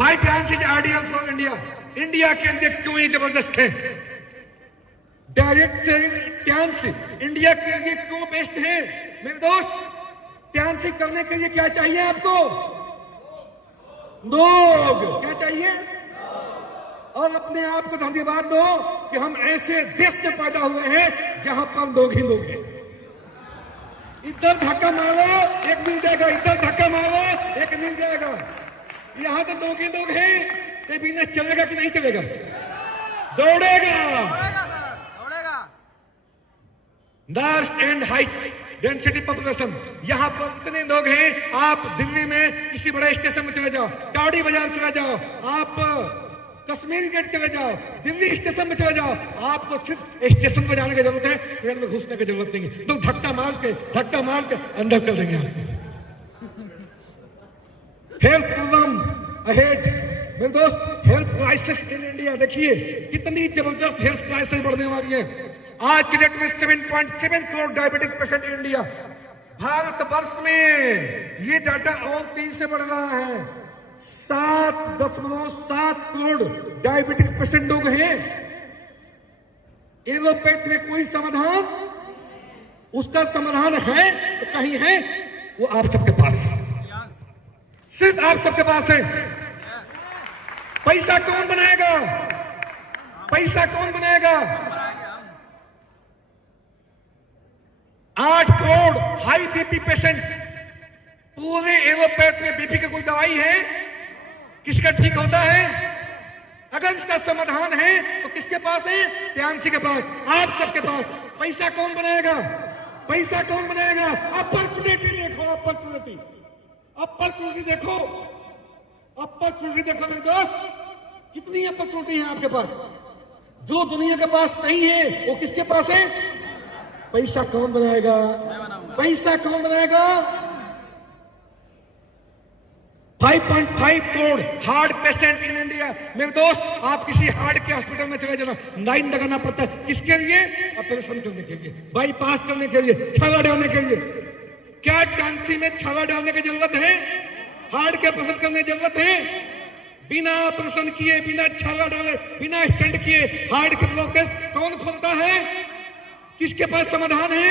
Why trans is ideal for India? India के अंदर क्यों ये जबरदस्त है? डायरेक्ट ट्रांस इंडिया के लिए क्यों बेस्ट है? मेरे दोस्त, ट्रांस करने के लिए क्या चाहिए आपको? लोग क्या चाहिए? और अपने आप को धन्यवाद दो कि हम ऐसे देश में पैदा हुए हैं जहां पर लोग ही लोग हैं। इधर धक्का मारो एक मिल जाएगा, इधर धक्का मारो एक मिल जाएगा। यहां तो लोग ही लोग हैं, तो बिजनेस चलेगा कि नहीं चलेगा? दौड़ेगा। Large and high density population, यहाँ पर इतने लोग हैं, आप दिल्ली में किसी बड़े स्टेशन में चले जाओ, चौड़ी बाजार चले जाओ, आप कश्मीर गेट चले जाओ, दिल्ली स्टेशन में चले जाओ, आपको सिर्फ स्टेशन पर जाने की जरूरत है, ट्रेन में घुसने की जरूरत नहीं है। तो धक्का मार के अंदर कर देंगे आपको। Health problem ahead. मेरे दोस्त, हेल्थ क्राइसिस इन इंडिया देखिए कितनी जबरदस्त हेल्थ क्राइसिस बढ़ने वाली है। आज की डेट में 7.7 crore diabetic patient India. Bharatvarsh में ये डाटा और तेजी से बढ़ रहा है। 7.7 करोड़ डायबिटिक पेशेंट लोग हैं। एलोपैथ में कोई समाधान, उसका समाधान है तो कहीं है, वो आप सबके पास, सिर्फ आप सबके पास है। पैसा कौन बनाएगा? पैसा कौन बनाएगा? 8 करोड़ हाई बीपी पेशेंट, पूरे एलोपैथ में बीपी की कोई दवाई है? किसका ठीक होता है? अगर इसका समाधान है तो किसके पास है? ट्रांसी के पास, आप सबके पास। पैसा कौन बनाएगा? पैसा कौन बनाएगा? अपॉर्चुनिटी देखो, अपॉर्चुनिटी देखो, अपॉर्चुनिटी देखो मेरे दोस्त, कितनी अपॉर्चुनिटी है आपके पास जो दुनिया के पास नहीं है। वो किसके पास है? पैसा कौन बनाएगा? पैसा कौन बनाएगा? 5.5 crore heart patient in India. मेरे दोस्त, आप किसी हार्ट के हॉस्पिटल में चले जाना, लाइन लगाना पड़ता है। किसके लिए? ऑपरेशन करने के लिए, बाईपास करने के लिए, छाला डालने के लिए। क्या कांसी में छाला डालने की जरूरत है? हार्ट के ऑपरेशन करने की जरूरत है? बिना ऑपरेशन किए, बिना छाला डाले, बिना स्टेंट किए हार्ट के ब्लॉकेज कौन खोलता है? किसके पास समाधान है?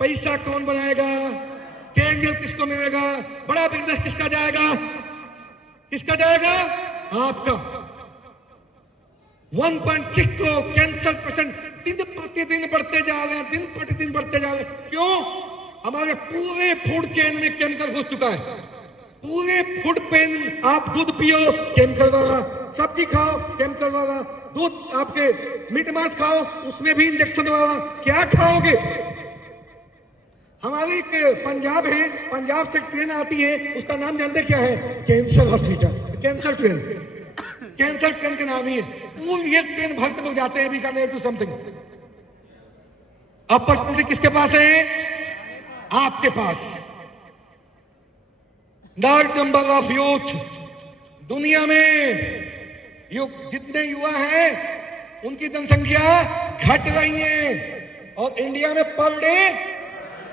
पैसा कौन बनाएगा? कैरियर किसको मिलेगा? बड़ा बिजनेस किसका जाएगा? किसका जाएगा? आपका। 1.6 करोड़ कैंसर पेशेंट दिन प्रतिदिन बढ़ते जा रहे हैं, दिन प्रतिदिन बढ़ते जा रहे हैं। क्यों? हमारे पूरे फूड चेन में केमिकल घुस चुका है। पूरे फूड पेन, आप दूध पियो केमिकल वाला, सब्जी खाओ केमिकल वाला, दूध आपके मीट मांस खाओ उसमें भी इंजेक्शन वाला। क्या खाओगे? हमारी एक पंजाब है, पंजाब से ट्रेन आती है, उसका नाम जानते क्या है? Cancer hospital, cancer train, cancer train के नाम ही है। पूरी ये ट्रेन भर के लोग जाते हैं बीकानेर टू समथिंग। अपॉर्चुनिटी किसके पास है? आपके पास। लार्ज नंबर ऑफ यूथ, दुनिया में जितने युवा हैं उनकी जनसंख्या घट रही है, और इंडिया में पर डे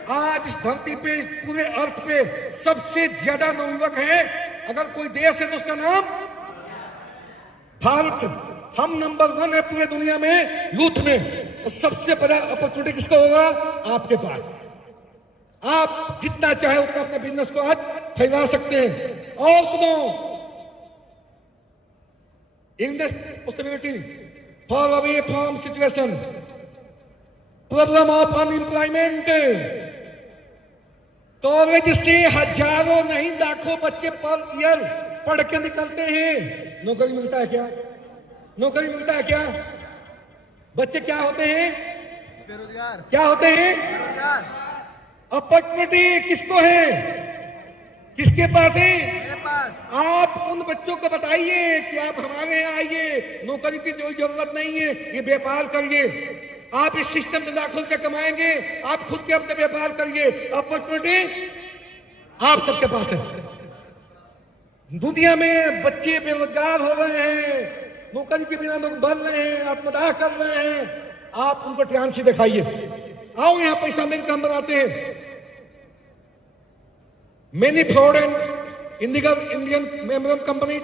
आज इस धरती पे, पूरे अर्थ पे सबसे ज्यादा नवयुवक है। अगर कोई देश है तो उसका नाम भारत। हम नंबर 1 है पूरे दुनिया में यूथ में। सबसे बड़ा अपॉर्चुनिटी किसका होगा? आपके पास। आप जितना चाहे उतना अपने बिजनेस को आज फैला सकते हैं। और सुनो, industry for away from situation, problem of unemployment. College से हजारों नहीं लाखों बच्चे पर ईयर पढ़ के निकलते हैं। नौकरी मिलता है क्या? नौकरी मिलता है क्या? बच्चे क्या होते हैं? बेरोजगार। क्या होते हैं? बेरोजगार। अपॉर्चुनिटी किसको है? किसके पास है? मेरे पास। आप उन बच्चों को बताइए कि आप हमारे यहाँ आइए, नौकरी की कोई जरूरत नहीं है, ये व्यापार करिए। आप इस सिस्टम से दाखिल के कमाएंगे, आप खुद के अपने व्यापार करिए। अपॉर्चुनिटी आप सबके पास है। दुनिया में बच्चे बेरोजगार हो रहे हैं, नौकरी के बिना लोग बढ़ रहे हैं, आत्मदाह कर रहे हैं। आप उनको ट्रांसी दिखाइए, आओ यहाँ पैसा मिलकर हम बनाते हैं। Many fraud and illegal Indian member companies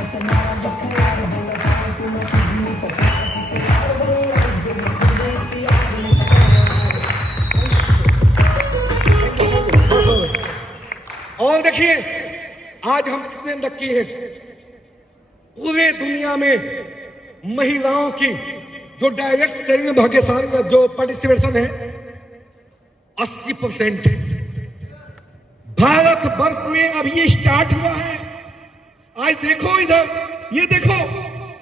आज हम कितने लकी हैं, पूरे दुनिया में महिलाओं की जो डायरेक्ट सेलिंग में भाग्यशाली जो पार्टिसिपेशन है 80%। भारत वर्ष में अब ये स्टार्ट हुआ है। आज देखो इधर, ये देखो,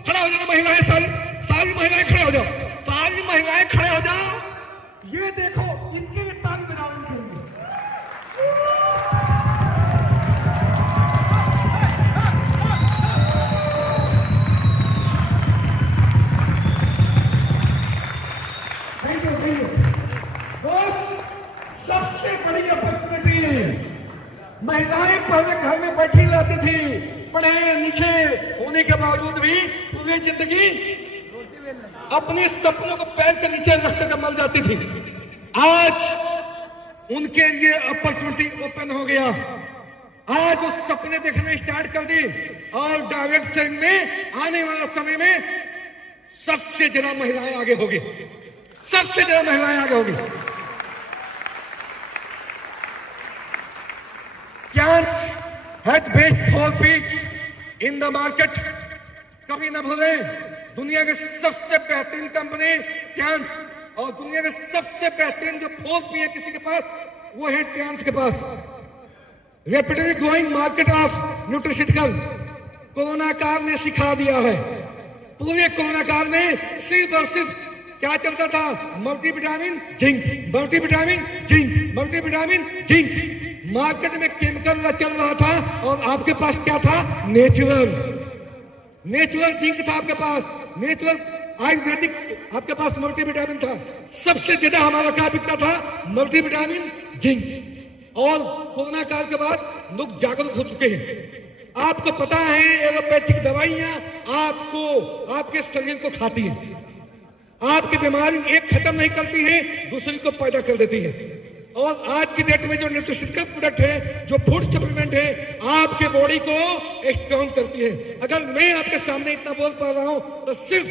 खड़ा हो जाओ महिलाएं, सारी महिलाएं खड़े हो जाओ, सारी महिलाएं खड़े हो जाओ। ये देखो, इनके लिए ताली बजाओ इनके लिए। सबसे बड़ी अपॉर्चुनिटी, महिलाएं पहले घर में बैठी रहती थी, पढ़े लिखे होने के बावजूद भी पूरी जिंदगी अपने सपनों को पैर के नीचे रख कर मर जाती थी। आज उनके लिए अपॉर्चुनिटी ओपन हो गया। आज उस सपने देखने स्टार्ट कर दी और डायरेक्ट सेलिंग में आने वाला समय में सबसे ज्यादा महिलाएं आगे होगी, सबसे ज्यादा महिलाएं आगे होगी। Kans has best 4 feet in the market। कभी ना भूलें, दुनिया के सबसे बेहतरीन कंपनी Kans, और दुनिया के सबसे बेहतरीन जो 4P है किसी के पास, वो है Kans के पास। Rapidly growing market of nutraceutical. Corona काल ने सिखा दिया है, पूरे कोरोना काल में सिर्फ और सिर्फ क्या चलता था, multivitamin zinc, multivitamin zinc, multivitamin zinc. Market में केमिकल चल रहा था और आपके पास क्या था, नेचुरल जिंक था आपके पास, नेचुरल आयुर्वेदिक आपके पास मल्टीविटामिन था। सबसे ज्यादा हमारा क्या बिकता था, मल्टीविटामिन जिंक। और कोरोना काल के बाद लोग जागरूक हो चुके हैं। आपको पता है एलोपैथिक दवाइयां आपको आपके शरीर को खाती हैं, आपकी बीमारी एक खत्म नहीं करती है, दूसरी को पैदा कर देती है। और आज की डेट में जो न्यूट्रिशिटिकल प्रोडक्ट है, जो फूड सप्लीमेंट है, आपके बॉडी को स्ट्रॉन्ग करती है। अगर मैं आपके सामने इतना बोल पा रहा हूं तो सिर्फ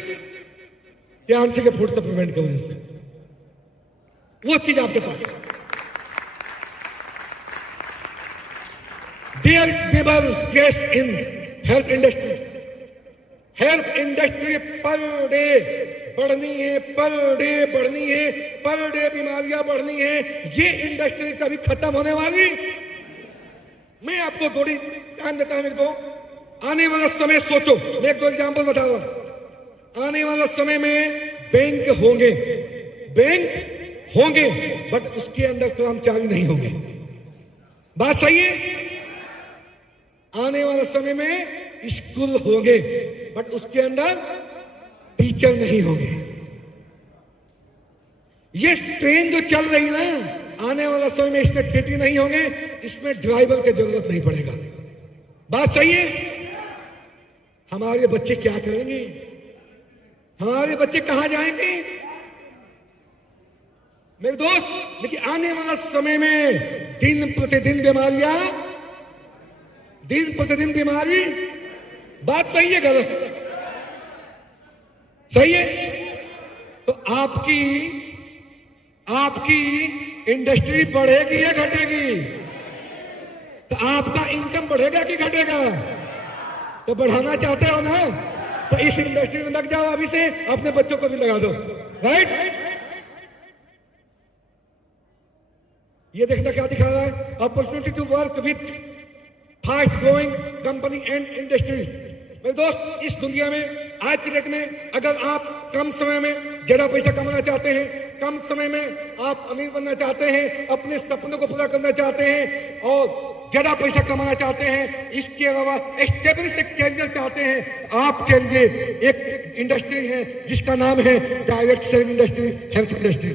ध्यान से के फूड सप्लीमेंट की वजह से, वो चीज आपके पास है। There never case in health industry. Health industry per day बढ़नी है, पर डे बढ़नी है, पर डे बीमारियां बढ़नी है। ये इंडस्ट्री कभी खत्म होने वाली। मैं आपको थोड़ी ध्यान देता हूं, मेरे को आने वाला समय सोचो। मैं एक दो एग्जाम्पल बता रहा हूं। आने वाला समय में बैंक होंगे बट उसके अंदर कर्मचारी नहीं होंगे। बात सही है? आने वाले समय में स्कूल होंगे बट उसके अंदर टीचर नहीं होंगे। ये ट्रेन जो चल रही ना, आने वाला समय में इसमें टीटी नहीं होंगे, इसमें ड्राइवर की जरूरत नहीं पड़ेगा। बात सही है? हमारे बच्चे क्या करेंगे? हमारे बच्चे कहां जाएंगे? मेरे दोस्त, देखिए आने वाला समय में दिन प्रतिदिन बीमारियां, दिन प्रतिदिन बीमारी। बात सही है गलत? सही है? तो आपकी इंडस्ट्री बढ़ेगी या घटेगी? तो आपका इनकम बढ़ेगा कि घटेगा? तो बढ़ाना चाहते हो ना, तो इस इंडस्ट्री में लग जाओ अभी से, अपने बच्चों को भी लगा दो। राइट? ये देखना क्या दिखा रहा है, opportunity to work with fast growing company and industry. मेरे दोस्त, इस दुनिया में आज की डेट में अगर आप कम समय में ज्यादा पैसा कमाना चाहते हैं, कम समय में आप अमीर बनना चाहते हैं, अपने सपनों को पूरा करना चाहते हैं और ज्यादा पैसा कमाना चाहते हैं, इसके अलावा एस्टेब्लिश एक कैरियर चाहते हैं, आपके लिए एक इंडस्ट्री है जिसका नाम है direct selling industry, health industry.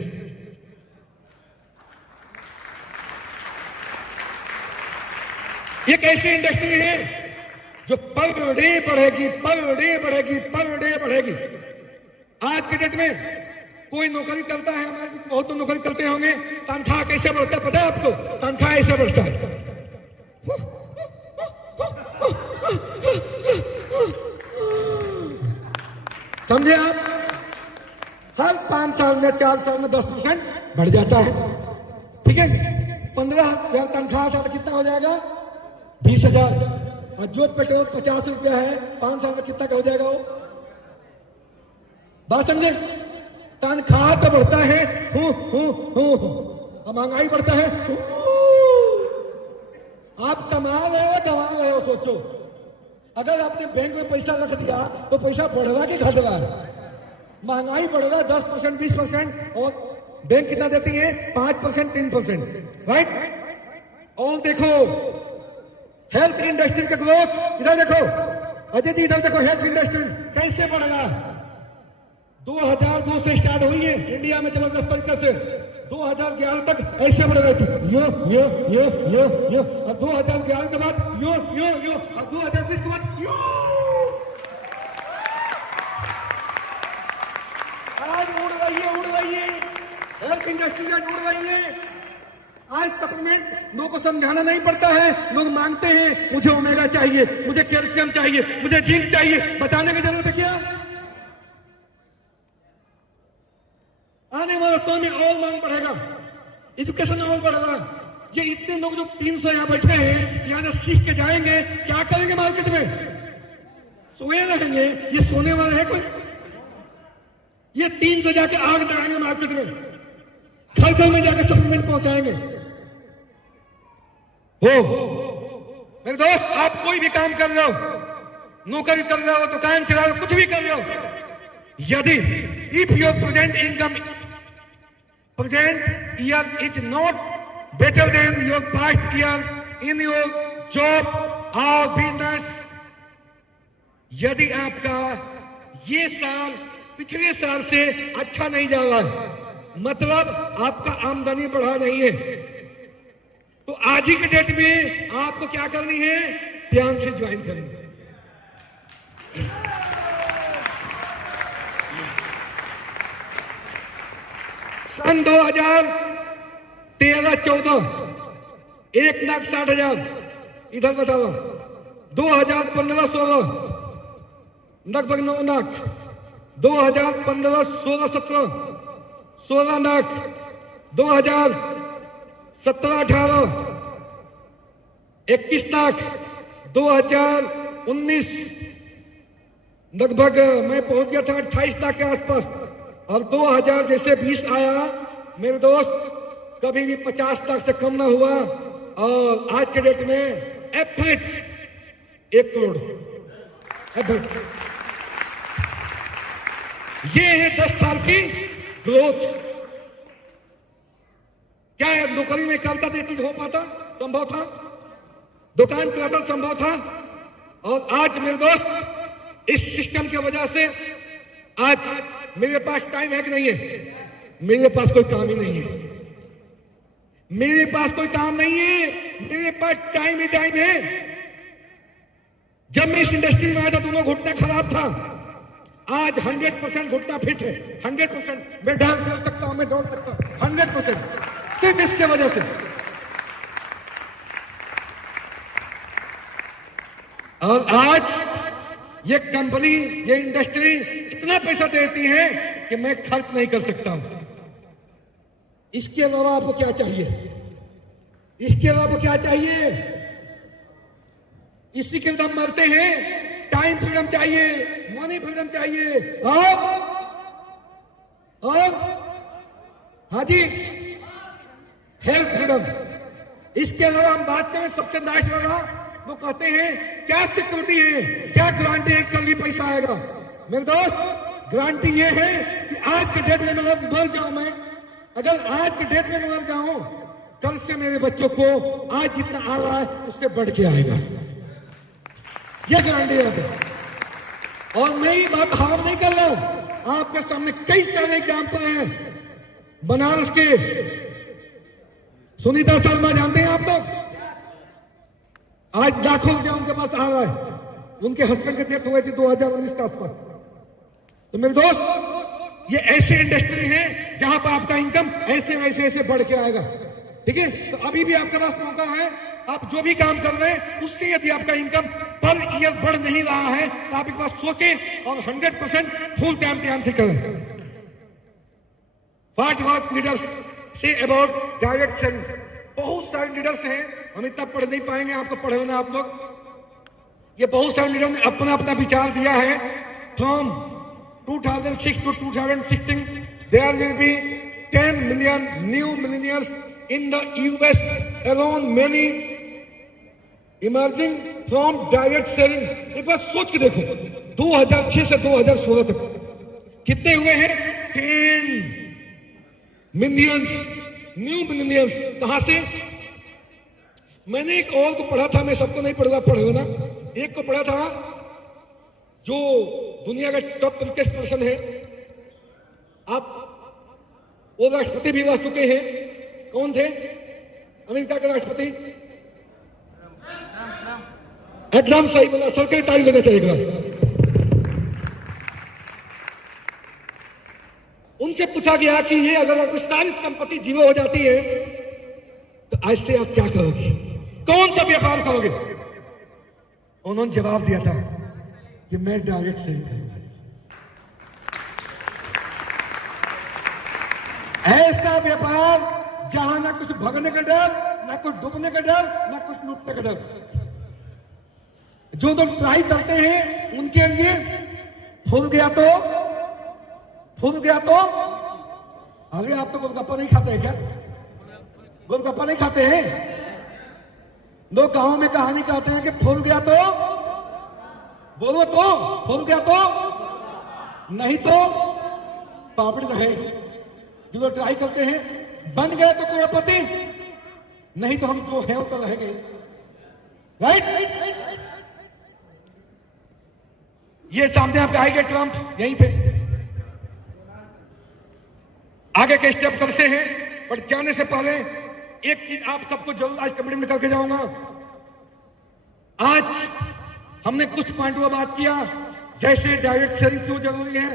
एक ऐसी इंडस्ट्री है जो पर डे बढ़ेगी, पर डे बढ़ेगी, पर डे बढ़ेगी। आज के डेट में कोई नौकरी करता है, हमारे बहुत तो नौकरी करते होंगे, तनख्वाह कैसे बढ़ता है पता है आपको? तनख्वाह ऐसे बढ़ता है, समझे आप? हर 5 साल में 4 साल में 10% बढ़ जाता है। ठीक है, 15,000 तनख्वाह था तो कितना हो जाएगा? 20,000। और जो पेट्रोल 50 रुपया है 5 साल में कितना का हो जाएगा वो? बात समझे? तनख्वाह तो बढ़ता है और महंगाई बढ़ता है। आप कमा रहे हो गवा रहे हो? सोचो, अगर आपने बैंक में पैसा रख दिया तो पैसा बढ़ रहा कि घट रहा है? महंगाई बढ़ रहा है 10%, 20%, और बैंक कितना देती है? 5%, 3%, राइट? और देखो हेल्थ इंडस्ट्री का ग्रोथ, इधर देखो अजय जी, इधर देखो हेल्थ इंडस्ट्री कैसे बढ़ रहा है। 2002 से स्टार्ट हुई है इंडिया में जबरदस्त तरीके से, 2011 तक ऐसे बढ़ रही थी, यो, और 2011 के बाद यो, और 2020 के बाद यो। आज उड़ रही है हेल्थ इंडस्ट्री, आज उड़ रही है। आज सप्लीमेंट लोगों को समझाना नहीं पड़ता है, लोग मांगते हैं मुझे ओमेगा चाहिए, मुझे कैल्शियम चाहिए, मुझे जिंक चाहिए, बताने की जरूरत है क्या? आने वाले समय में और मांग बढ़ेगा, एजुकेशन और बढ़ेगा। ये इतने लोग जो 300 यहाँ बैठे हैं, यहाँ से सीख के जाएंगे, क्या करेंगे मार्केट में? सोए रहेंगे? ये सोने वाले हैं कोई? ये 300 जाके आग लगाएंगे मार्केट में, घर घर में जाकर सप्लीमेंट पहुंचाएंगे। हो मेरे दोस्त, आप कोई भी काम कर रहे हो, नौकरी कर रहे हो, दुकान चला रहे हो, कुछ भी कर रहे हो, यदि if your present income present year is not better than your past year in your job or business, यदि आपका ये साल पिछले साल से अच्छा नहीं जा रहा है, मतलब आपका आमदनी बढ़ा नहीं है, तो आज ही के डेट में आपको क्या करनी है? ध्यान से ज्वाइन करनी है। सन 2013-14 1,60,000, इधर बताओ 2015-16 लगभग 9 लाख, 2015-16-17 16 लाख, 2017-18 21 लाख, 2019 लगभग मैं पहुंच गया था 28 लाख के आसपास, और 2000 जैसे 20 आया मेरे दोस्त, कभी भी 50 लाख से कम ना हुआ, और आज के डेट में एवरेज 1 करोड़ एवरेज। ये है 10 साल की ग्रोथ। क्या नौकरी में करता था ये चीज हो पाता? संभव था? दुकान चलाता संभव था? और आज मेरे दोस्त इस सिस्टम की वजह से आज मेरे पास टाइम है कि नहीं है? मेरे पास कोई काम ही नहीं है, मेरे पास कोई काम नहीं है, मेरे पास टाइम ही टाइम है। जब मैं इस इंडस्ट्री में आया था दोनों घुटना खराब था, आज 100% घुटना फिट है, 100%। मैं डांस कर सकता हूं, मैं दौड़ सकता हूं, 100%, सिर्फ इसके वजह से। और आज ये कंपनी, ये इंडस्ट्री इतना पैसा देती है कि मैं खर्च नहीं कर सकता हूं। इसके अलावा आपको क्या चाहिए? इसके अलावा आपको क्या चाहिए? इसी के लिए हम मरते हैं। टाइम फ्रीडम चाहिए, मनी फ्रीडम चाहिए, और हाँ जी, हेल्थ फ्रीडम। इसके अलावा हम बात करें सबसे लास्ट वाला, वो कहते हैं क्या सिक्योरिटी है, क्या गारंटी है कल भी पैसा आएगा? मेरे दोस्त, गारंटी ये है कि आज के डेट में मैं मर जाऊं, मैं अगर आज के डेट में मर जाऊं, कल से मेरे बच्चों को आज जितना आ रहा है उससे बढ़ के आएगा, ये गारंटी है। और मैं ये बात हार नहीं कर रहा हूं, आपके सामने कई सारे एग्जाम्पल हैं। बनारस के सुनीता शर्मा जानते हैं आप लोग? आज लाखों रुपया उनके पास आ रहा है, उनके हस्बैंड की डेथ हुई थी 2019 के आसपास। तो मेरे दोस्त, ये ऐसे इंडस्ट्री है जहां पर आपका इनकम ऐसे वैसे ऐसे बढ़ के आएगा, ठीक है? तो अभी भी आपके पास मौका है, आप जो भी काम कर रहे हैं उससे यदि आपका इनकम पर ईयर बढ़ नहीं रहा है तो आप एक बार सोचें और 100% फुल टाइम ध्यान से करें। What leaders say about direct selling? बहुत सारे लीडर्स हैं हम इतना पढ़ नहीं पाएंगे, आपको पढ़े ना आप लोग। ये बहुत सारे लीडरों ने अपना अपना विचार दिया है। From 2006 to 2016 there will be 10 million new millennials in the US alone, many emerging from direct selling। एक बार सोच के देखो, 2006 से 2016 तक कितने हुए हैं? 10 मिलियंस न्यू मिलियंस। कहां से? मैंने एक और को पढ़ा था, मैं सबको नहीं पढ़ूंगा, पढ़े ना। एक को पढ़ा था जो दुनिया का टॉप रिचेस्ट पर्सन है, आप वो राष्ट्रपति भी रह चुके हैं। कौन थे? अमेरिका के राष्ट्रपति। एकदम सही बोला, सबके तारीफ देना चाहिए। उनसे पूछा गया कि ये अगर आपकी सारी संपत्ति जीरो हो जाती है तो ऐसे आप क्या करोगे, कौन सा व्यापार करोगे? उन्होंने जवाब दिया था कि मैं डायरेक्ट सेलिंग करूंगा। ऐसा व्यापार जहां ना कुछ भगने का डर, ना कुछ डूबने का डर, ना कुछ लूटने का डर। जो लोग ट्राई करते हैं उनके लिए फूल गया तो अरे आप तो गोलगप्पा नहीं खाते हैं क्या? गोलगप्पा नहीं खाते हैं? लोग गांव में कहानी कहते हैं कि फूल गया तो बोलो, तो फूल गया तो नहीं तो पापड़ी रहे। जो लोग ट्राई करते हैं, बन गए तो करोड़पति, नहीं तो हम जो है वो तो रहेंगे। राइट? ये सामने आपके आएंगे ट्रंप यही थे। आगे के स्टेप करते हैं, पर जाने से पहले एक चीज आप सबको जरूर आज कमेटी में करके जाऊंगा। आज हमने कुछ पॉइंटों पर बात किया, जैसे डायरेक्ट सेलिंग क्यों जरूरी है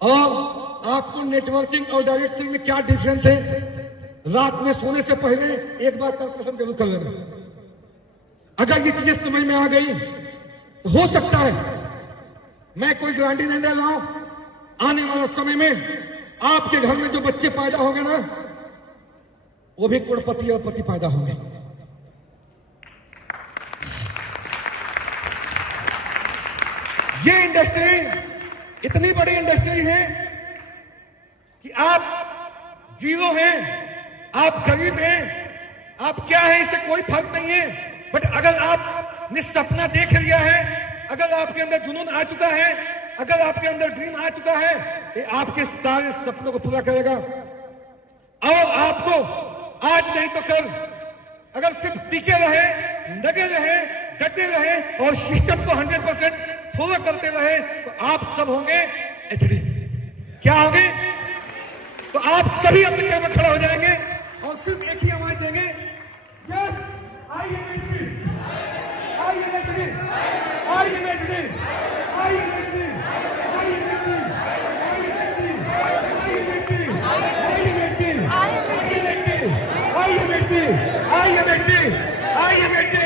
और आपको नेटवर्किंग और डायरेक्ट सेलिंग में क्या डिफरेंस है। रात में सोने से पहले एक बार कैलकुलेशन जरूर कर लेना। अगर ये चीजें समझ में आ गई तो हो सकता है, मैं कोई गारंटी नहीं दे रहा हूं, आने वाला समय में आपके घर में जो बच्चे पैदा होंगे ना, वो भी करोड़पति और पति पैदा होंगे। ये इंडस्ट्री इतनी बड़ी इंडस्ट्री है कि आप जीरो हैं, आप गरीब हैं, आप क्या हैं, इससे कोई फर्क नहीं है। बट अगर आपने सपना देख लिया है, अगर आपके अंदर जुनून आ चुका है, अगर आपके अंदर ड्रीम आ चुका है, ये आपके सारे सपनों को पूरा करेगा। और आपको आज नहीं तो कल अगर सिर्फ टिके रहे, लगे रहे, डटे रहे और सिस्टम को 100% फॉलो करते रहे तो आप सब होंगे एचडी। क्या होंगे? तो आप सभी अपने पैर में खड़े हो जाएंगे और सिर्फ एक ही आवाज देंगे, yes I am HD, I am HD, I am HD, I am HD, I am HD, I am HD, I am HD, I am HD, I am HD, I am HD, I am HD, I am HD, I am HD, I am HD,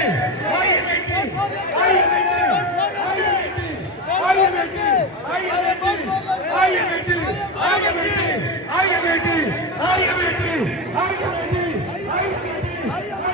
I am it. I am it. I am it. I am it. I am it. I am it. I am it. I am it. I am it.